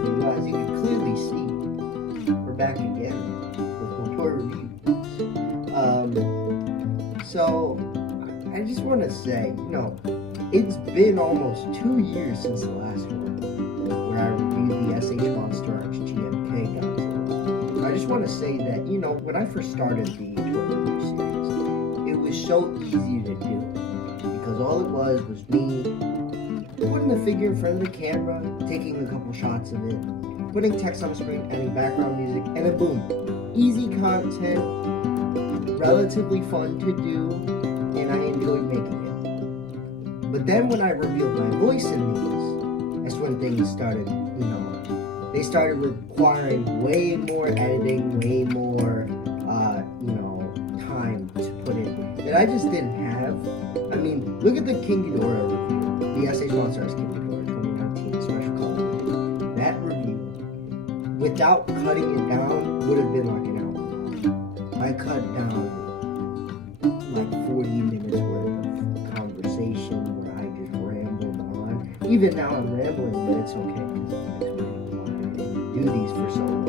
video, as you can clearly see, we're back again with more toy reviews. So I just want to say, it's been almost 2 years since the last one, where I reviewed the SH Monster Arts GMK Godzilla. I just want to say that, when I first started the toy review series, it was so easy to do, because all it was me putting the figure in front of the camera, taking a couple shots of it, putting text on the screen, adding background music, and then boom. Easy content, relatively fun to do, and I enjoyed making it. But then when I revealed my voice in these, that's when things started, they started requiring way more editing, way more, time to put in that I just didn't have. I mean, look at the King Ghidorah review, the SH Monster Arts King Ghidorah 2019 special color. That review, without cutting it down, would have been like an hour long. I cut down like 40 minutes worth of conversation where I just rambled on. Even now I'm rambling, but it's okay because I didn't do these for so long.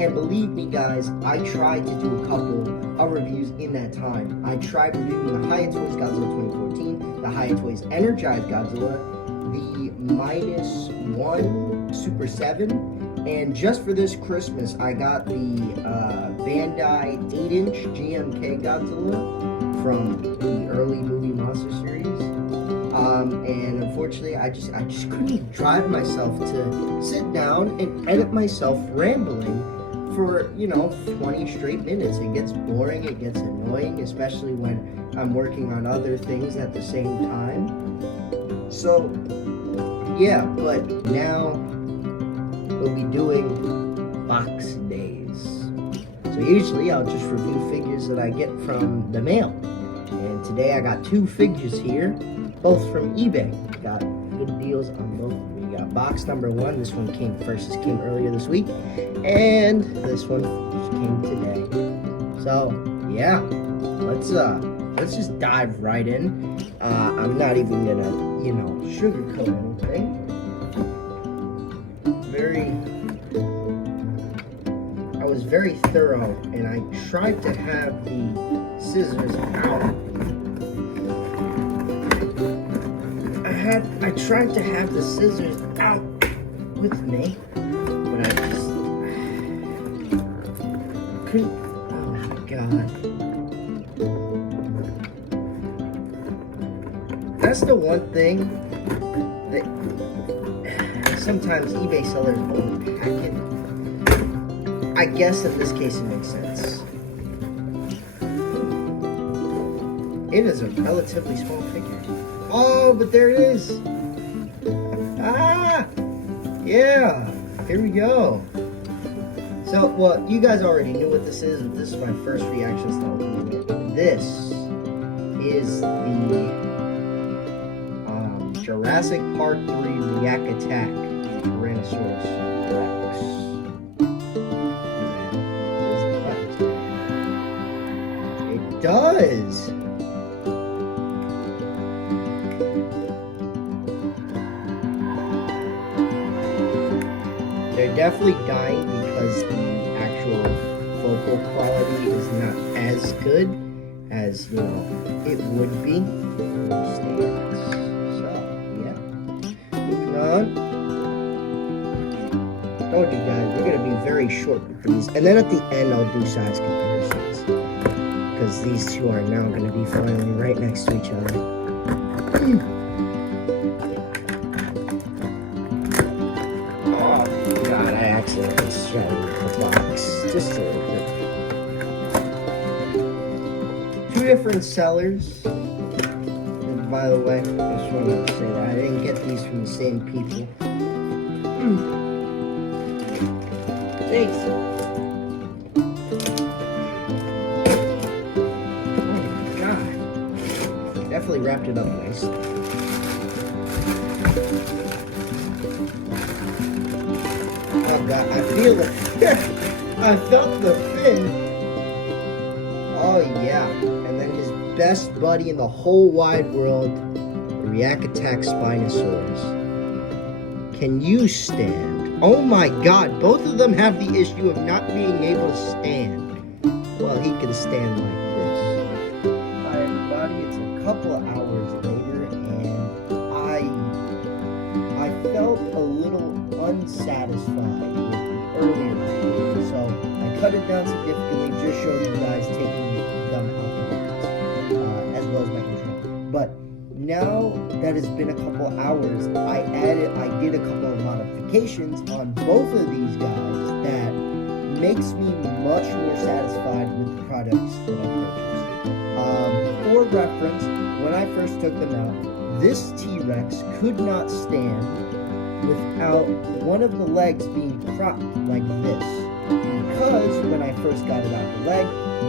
And believe me guys, I tried to do a couple of reviews in that time. I tried reviewing the Hiya Toys Godzilla 2014, the Hiya Toys Energized Godzilla, the -1 Super 7, and just for this Christmas, I got the Bandai 8-inch GMK Godzilla from the early movie monster series. And unfortunately, I just couldn't drive myself to sit down and edit myself rambling for 20 straight minutes. It gets boring, it gets annoying, especially when I'm working on other things at the same time. So yeah, but now we'll be doing box days. So usually I'll just review figures that I get from the mail. And today I got 2 figures here, both from eBay. Got good deals on both of them. We got box number 1. This one came first. This came earlier this week. And this one just came today. So yeah, let's just dive right in. I'm not even gonna, sugarcoat anything. I was very thorough, and I tried to have the scissors out. I tried to have the scissors out with me, but I just couldn't. Oh my god. That's the one thing that sometimes eBay sellers won't pack it. I guess in this case it makes sense. It is a relatively small figure. Oh, but there it is. Ah! Yeah! Here we go. So, well, you guys already knew what this is, but this is my first reactions to opening it. This is the Jurassic Part 3 React Attack Tyrannosaurus Rex. It does! They're definitely dying because the actual focal quality is not as good as, it would be. So, yeah. Moving on. Told you guys, we're going to be very short with these. And then at the end, I'll do size comparisons. Because these two are now going to be filing right next to each other. Accidentally straddled the box just a little bit. 2 different sellers. And by the way, I just wanted to say that I didn't get these from the same people. Thanks. Oh my god. Definitely wrapped it up nicely. Oh god, I feel it. I felt the fin. Oh yeah. And then his best buddy in the whole wide world, the React Attack Spinosaurus. Can you stand Oh my god, both of them have the issue of not being able to stand. Well, he can stand like this. Hi everybody, it's a couple of hours later, and I felt a little unsatisfied with the earlier video, so I cut it down significantly, just showed you guys taking them out the box, as well as my intro. But now that it's been a couple hours, I did a couple of modifications on both of these guys that makes me much more satisfied with the products that I purchased. For reference, when I first took them out, this T-Rex could not stand without one of the legs being propped like this. Because when I first got it out the leg,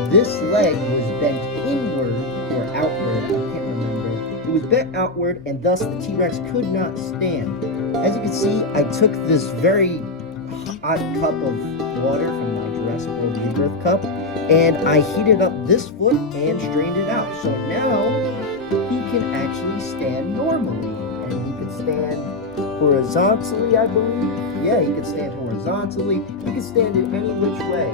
this leg was bent inward or outward, I can't remember. It was bent outward, and thus the T-Rex could not stand. As you can see, I took this very hot cup of water from my Jurassic World Rebirth cup, and I heated up this foot and strained it out. So now he can actually stand normally, and he can stand horizontally, I believe. Yeah, he can stand horizontally. He can stand in any which way,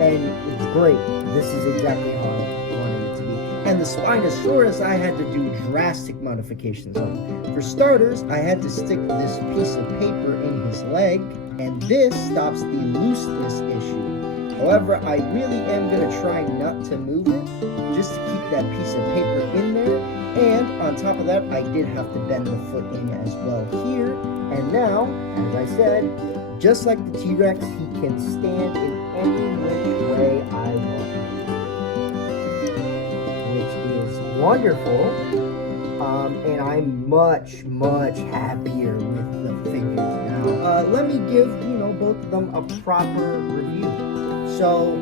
and it's great. This is exactly how I wanted it to be. And the Spinosaurus, I had to do drastic modifications on. For starters, I had to stick this piece of paper in his leg, and this stops the looseness issue. However, I really am going to try not to move it, just to keep that piece of paper in there. And on top of that, I did have to bend the foot in as well here. And now, as I said, just like the T-Rex, he can stand in any which way I want him, which is wonderful. And I'm much, much happier with the figures now. Let me give, both of them a proper review. So,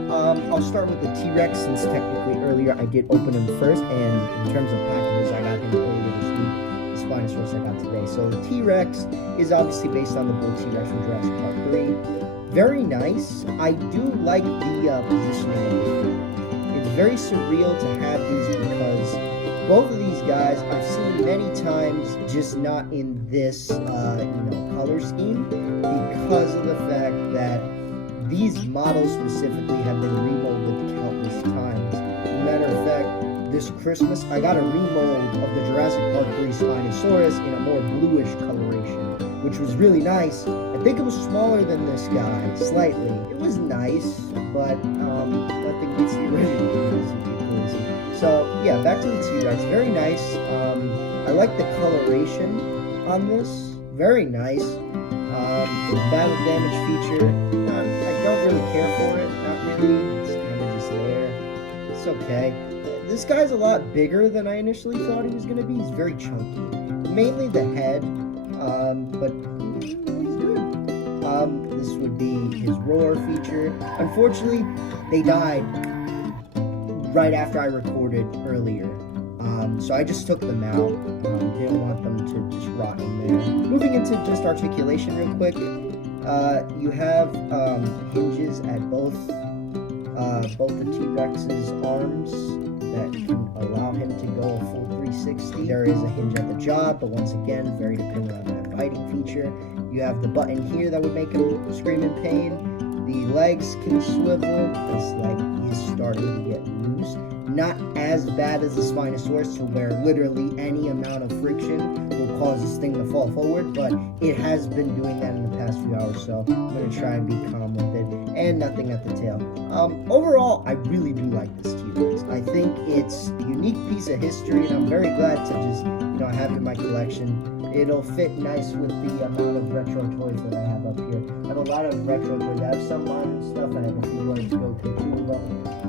I'll start with the T-Rex, since technically earlier I did open him first, and in terms of packages, I got him earlier this week. The Spinosaurus I got today. So the T-Rex is obviously based on the bull T-Rex from Jurassic Park 3. Very nice. I do like the positioning of this foot. It's very surreal to have these because both of these guys I've seen many times, just not in this, color scheme, because of the fact that these models specifically have been remolded countless times. As a matter of fact, this Christmas I got a remold of the Jurassic Park 3 Spinosaurus in a more bluish coloration, which was really nice. I think it was smaller than this guy, slightly. It was nice, but nothing beats the original, as you can clearly see. So yeah, back to the T-Rex. Very nice. I like the coloration on this. Very nice. Battle damage feature. I don't really care for it. Not really. It's kind of just there. It's okay. This guy's a lot bigger than I initially thought he was going to be. He's very chunky. Mainly the head. But he's good. This would be his roar feature. Unfortunately, they died right after I recorded earlier. So I just took them out. Didn't want them to just rot in there. Moving into just articulation real quick. You have hinges at both the T-Rex's arms that can allow him to go a full 360. There is a hinge at the jaw, but once again, very dependent on that fighting feature. You have the button here that would make him scream in pain. The legs can swivel. This leg is starting to get loose. Not as bad as the Spinosaurus, to where literally any amount of friction will cause this thing to fall forward, but it has been doing that in the past few hours, so I'm going to try and be calm with it, and nothing at the tail. Overall, I really do like this T-Rex. I think it's a unique piece of history, and I'm very glad to just, have it in my collection. It'll fit nice with the amount of retro toys that I have up here. I have a lot of retro toys. I have some modern stuff. I have a few ones to go to too.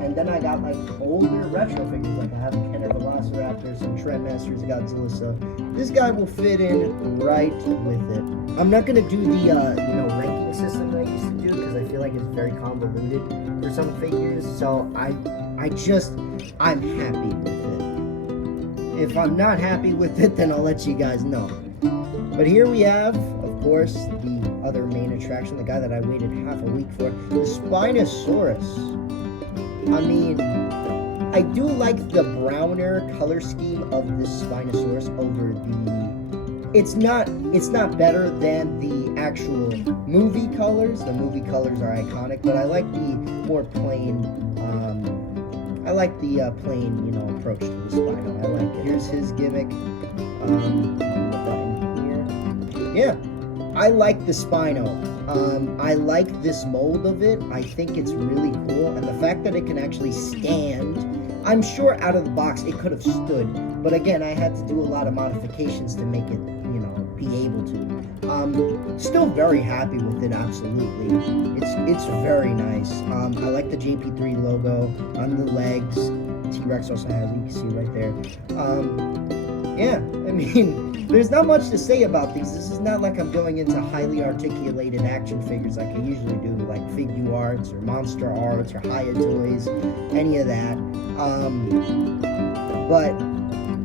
And then I got like older retro figures. Like I have a Kenner Velociraptor, some Trendmasters, Godzilla. So this guy will fit in right with it. I'm not gonna do the ranking system that I used to do because I feel like it's very convoluted for some figures. So I'm happy with it. If I'm not happy with it, then I'll let you guys know. But here we have, of course, the other main attraction, the guy that I waited half a week for, the Spinosaurus. I mean, I do like the browner color scheme of this Spinosaurus over it's not better than the actual movie colors. The movie colors are iconic, but I like the more plain. I like the plain, you know, approach to the Spino. I like it. Here's his gimmick. The button here. Yeah, I like the Spino. I like this mold of it. I think it's really cool, and the fact that it can actually stand. I'm sure out of the box it could have stood, but again, I had to do a lot of modifications to make it, you know, be able to. Still very happy with it, absolutely. It's very nice. I like the JP3 logo on the legs. T-Rex also has, you can see right there. Yeah, I mean, there's not much to say about these. This is not like I'm going into highly articulated action figures like I usually do, like Figure Arts or Monster Arts or Hiya Toys, any of that. But,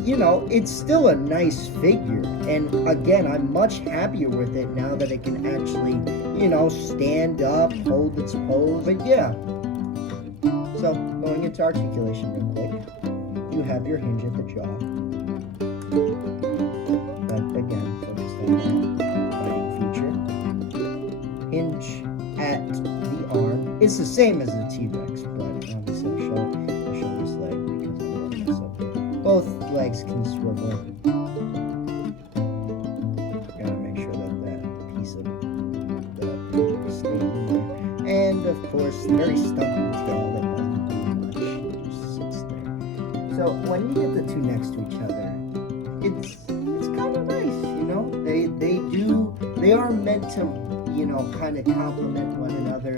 you know, it's still a nice figure. And again, I'm much happier with it now that it can actually, you know, stand up, hold its pose. But yeah. So, going into articulation real quick, you have your hinge at the jaw. But again, focused on that fighting feature. Hinge at the arm. It's the same as the T-Rex, but obviously I'll show this leg because I don't want to mess up. Both legs can swivel. Gotta make sure that piece of the paper stays in there. And of course, very stumpy tail that doesn't do much. It just sits there. So when you get the two next to each other, it's kind of nice, you know. They are meant to, you know, kind of complement one another.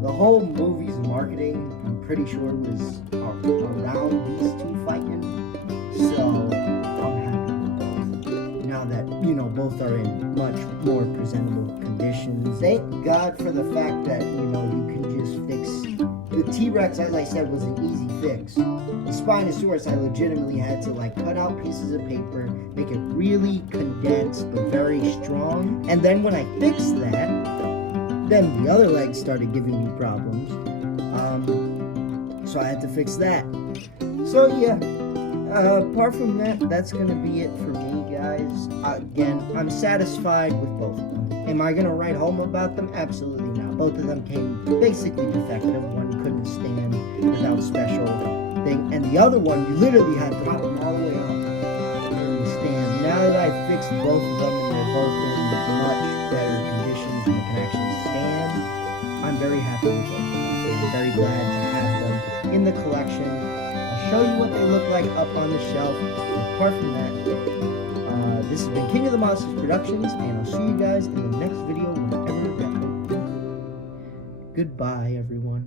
The whole movie's marketing, I'm pretty sure, was around these two fighting. So I'm happy with both. Now that, you know, both are in much more presentable conditions. Thank God for the fact that, you know, you can just fix the T-Rex. As I said, was an easy fix. The Spinosaurus, I legitimately had to like cut out pieces of paper, make it really condensed but very strong. And then when I fixed that, then the other legs started giving me problems. So I had to fix that. So yeah, apart from that, that's gonna be it for me, guys. Again, I'm satisfied with both of them. Am I gonna write home about them? Absolutely not. Both of them came basically defective. One couldn't stand without special thing, and the other one you literally had to drop them all the way up and stand. Now that I've fixed both of them and they're both in much better conditions and they can actually stand, I'm very happy with both of them. I'm very glad to have them in the collection. I'll show you what they look like up on the shelf. Apart from that, this has been King of the Monsters Productions, and I'll see you guys in the next video whenever that will be. Goodbye, everyone.